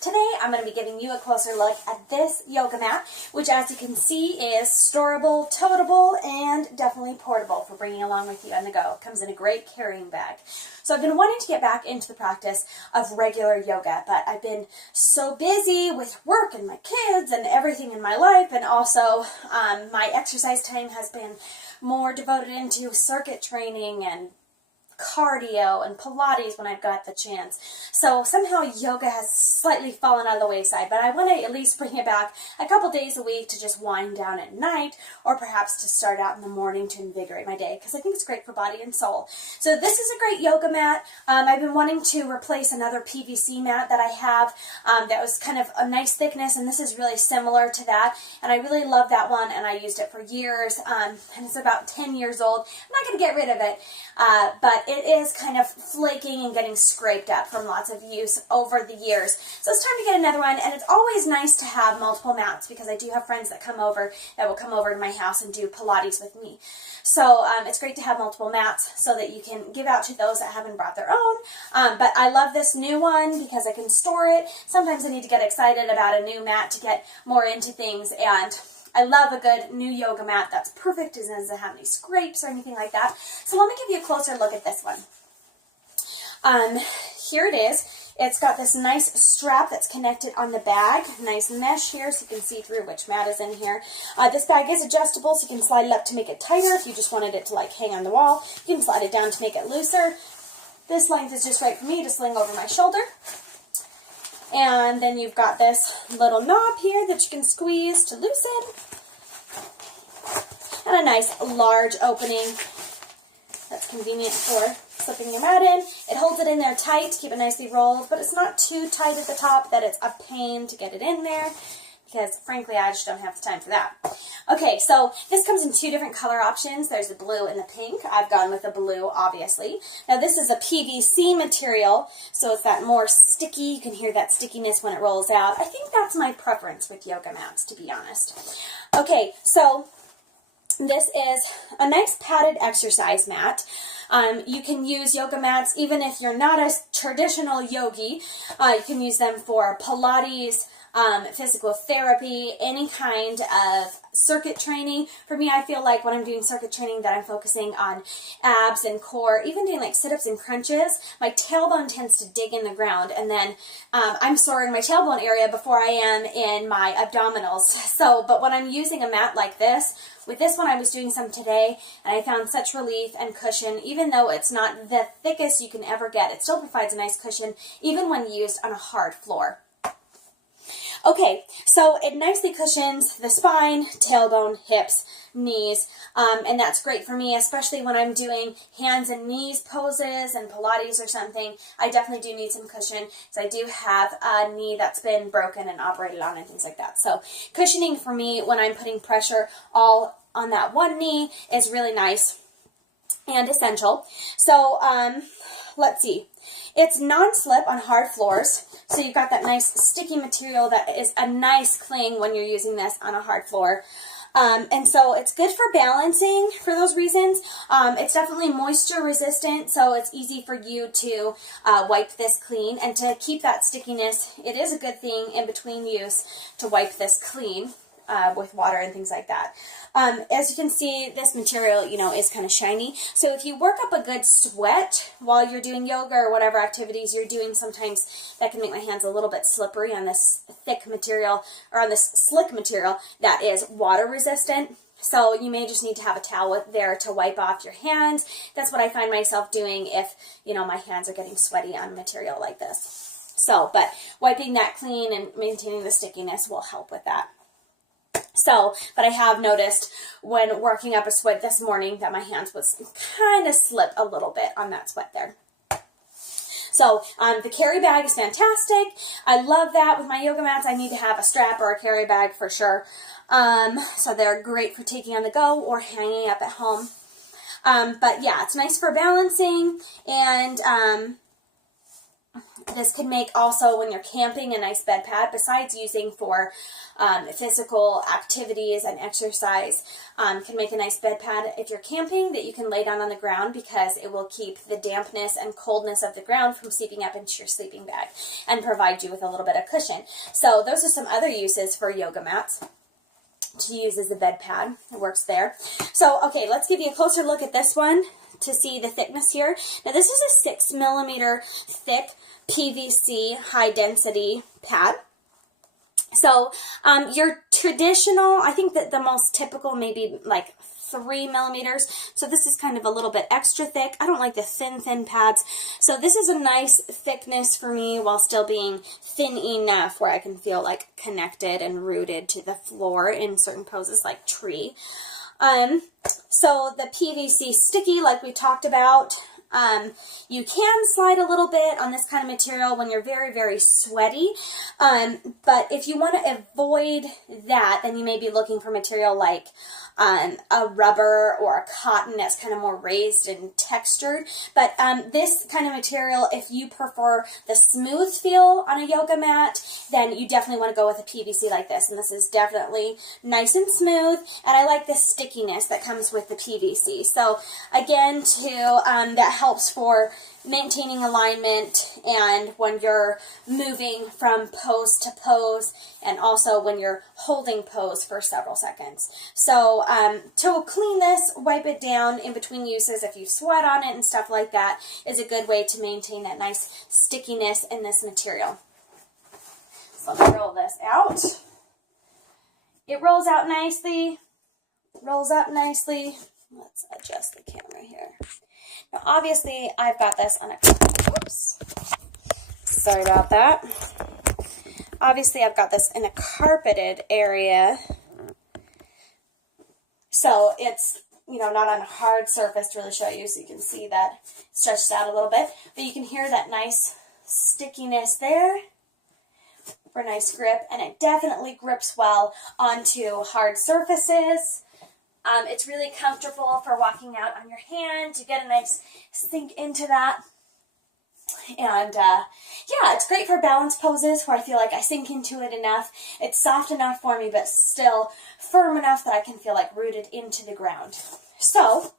Today I'm going to be giving you a closer look at this yoga mat, which as you can see is storable, toteable, and definitely portable for bringing along with you on the go. It comes in a great carrying bag. So I've been wanting to get back into the practice of regular yoga, but I've been so busy with work and my kids and everything in my life, and also my exercise time has been more devoted into circuit training and cardio and Pilates when I've got the chance. So somehow yoga has slightly fallen out of the wayside, but I want to at least bring it back a couple days a week to just wind down at night, or perhaps to start out in the morning to invigorate my day, because I think it's great for body and soul. So this is a great yoga mat. I've been wanting to replace another PVC mat that I have that was kind of a nice thickness, and this is really similar to that, and I really love that one, and I used it for years, and it's about 10 years old. I'm not going to get rid of it, but it is kind of flaking and getting scraped up from lots of use over the years. So it's time to get another one, and it's always nice to have multiple mats because I do have friends that will come over to my house and do Pilates with me. So it's great to have multiple mats so that you can give out to those that haven't brought their own. But I love this new one because I can store it. Sometimes I need to get excited about a new mat to get more into things, and I love a good new yoga mat that's perfect. It doesn't have any scrapes or anything like that. So let me give you a closer look at this one. Here it is. It's got this nice strap that's connected on the bag. Nice mesh here so you can see through which mat is in here. This bag is adjustable, so you can slide it up to make it tighter if you just wanted it to like hang on the wall. You can slide it down to make it looser. This length is just right for me to sling over my shoulder. And then you've got this little knob here that you can squeeze to loosen. And a nice large opening that's convenient for slipping your mat in. It holds it in there tight to keep it nicely rolled, but it's not too tight at the top that it's a pain to get it in there, because frankly I just don't have the time for that. Okay, so this comes in two different color options. There's the blue and the pink. I've gone with the blue, obviously. Now this is a PVC material, so it's that more sticky. You can hear that stickiness when it rolls out. I think that's my preference with yoga mats, to be honest. Okay, so this is a nice padded exercise mat. You can use yoga mats even if you're not a traditional yogi. You can use them for Pilates, physical therapy, any kind of circuit training. For me, I feel like when I'm doing circuit training that I'm focusing on abs and core, even doing like sit-ups and crunches, my tailbone tends to dig in the ground, and then I'm sore in my tailbone area before I am in my abdominals. So, but when I'm using a mat like this, with this one I was doing some today, and I found such relief and cushion. Even though it's not the thickest you can ever get, it still provides a nice cushion, even when used on a hard floor. Okay, so it nicely cushions the spine, tailbone, hips, knees, and that's great for me, especially when I'm doing hands and knees poses and Pilates or something. I definitely do need some cushion, because I do have a knee that's been broken and operated on and things like that. So cushioning for me when I'm putting pressure all on that one knee is really nice and essential. So let's see. It's non-slip on hard floors, so you've got that nice sticky material that is a nice cling when you're using this on a hard floor. And so it's good for balancing for those reasons. It's definitely moisture resistant, so it's easy for you to wipe this clean. And to keep that stickiness, it is a good thing in between use to wipe this clean with water and things like that. As you can see, this material, is kind of shiny. So if you work up a good sweat while you're doing yoga or whatever activities you're doing, sometimes that can make my hands a little bit slippery on this thick material, or on this slick material that is water resistant. So you may just need to have a towel there to wipe off your hands. That's what I find myself doing if, my hands are getting sweaty on material like this. So, but wiping that clean and maintaining the stickiness will help with that. So, but I have noticed when working up a sweat this morning that my hands was kind of slip a little bit on that sweat there. So, the carry bag is fantastic. I love that. With my yoga mats, I need to have a strap or a carry bag for sure. So they're great for taking on the go or hanging up at home. But yeah, it's nice for balancing, and This can make also, when you're camping, a nice bed pad, besides using for physical activities and exercise. Can make a nice bed pad if you're camping that you can lay down on the ground, because it will keep the dampness and coldness of the ground from seeping up into your sleeping bag and provide you with a little bit of cushion. So those are some other uses for yoga mats, to use as a bed pad. It works there. So, okay, let's give you a closer look at this one to see the thickness here. Now, this is a 6 millimeter thick PVC high density pad. So, your traditional, I think that the most typical maybe like 3 millimeters. So this is kind of a little bit extra thick. I don't like the thin pads. So this is a nice thickness for me while still being thin enough where I can feel like connected and rooted to the floor in certain poses like tree. So the PVC sticky, like we talked about, you can slide a little bit on this kind of material when you're very, very sweaty. But if you want to avoid that, then you may be looking for material like a rubber or a cotton that's kind of more raised and textured. But this kind of material, if you prefer the smooth feel on a yoga mat, then you definitely want to go with a PVC like this. And this is definitely nice and smooth. And I like the stickiness that comes with the PVC. So again, too, that helps for maintaining alignment and when you're moving from pose to pose, and also when you're holding pose for several seconds. So to clean this, wipe it down in between uses if you sweat on it and stuff like that, is a good way to maintain that nice stickiness in this material. So let me roll this out. It rolls out nicely, rolls up nicely. Let's adjust the camera here. Now, obviously, I've got this on a, oops, sorry about that. Obviously, I've got this in a carpeted area, so it's, you know, not on a hard surface to really show you, so you can see that stretched out a little bit, but you can hear that nice stickiness there for nice grip, and it definitely grips well onto hard surfaces. It's really comfortable for walking out on your hand. You get a nice sink into that. And yeah, it's great for balance poses where I feel like I sink into it enough. It's soft enough for me, but still firm enough that I can feel like rooted into the ground. So,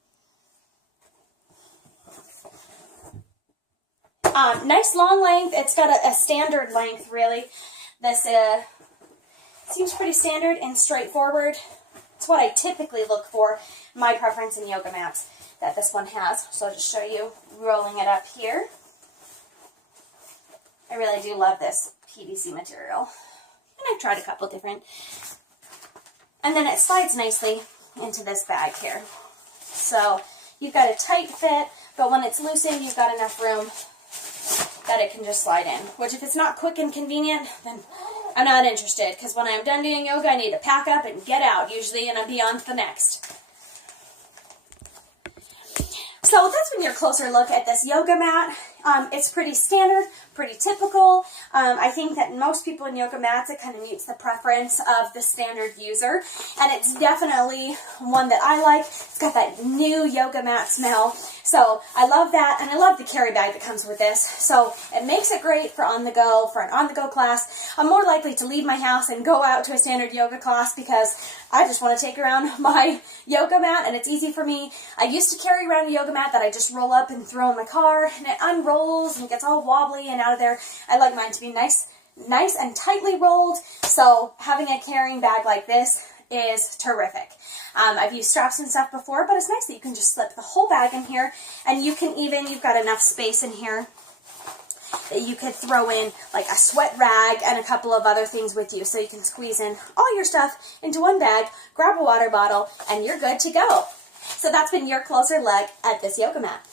nice long length. It's got a standard length, really. This seems pretty standard and straightforward. It's what I typically look for, my preference in yoga mats that this one has. So I'll just show you rolling it up here. I really do love this PVC material. And I've tried a couple different. And then it slides nicely into this bag here. So you've got a tight fit, but when it's loosened, you've got enough room that it can just slide in. Which if it's not quick and convenient, then I'm not interested, because when I'm done doing yoga, I need to pack up and get out, usually, and I'm beyond to the next. So that's been your closer look at this yoga mat. It's pretty standard, pretty typical. I think that most people in yoga mats, it kind of meets the preference of the standard user. And it's definitely one that I like. It's got that new yoga mat smell. So I love that, and I love the carry bag that comes with this. So it makes it great for on the go, for an on-the-go class. I'm more likely to leave my house and go out to a standard yoga class because I just want to take around my yoga mat, and it's easy for me. I used to carry around a yoga mat that I just roll up and throw in my car, and it unrolls and gets all wobbly and out of there. I like mine to be nice and tightly rolled, so having a carrying bag like this is terrific. I've used straps and stuff before, but it's nice that you can just slip the whole bag in here, and you can even, you've got enough space in here that you could throw in like a sweat rag and a couple of other things with you, so you can squeeze in all your stuff into one bag, grab a water bottle, and you're good to go. So that's been your closer look at this yoga mat.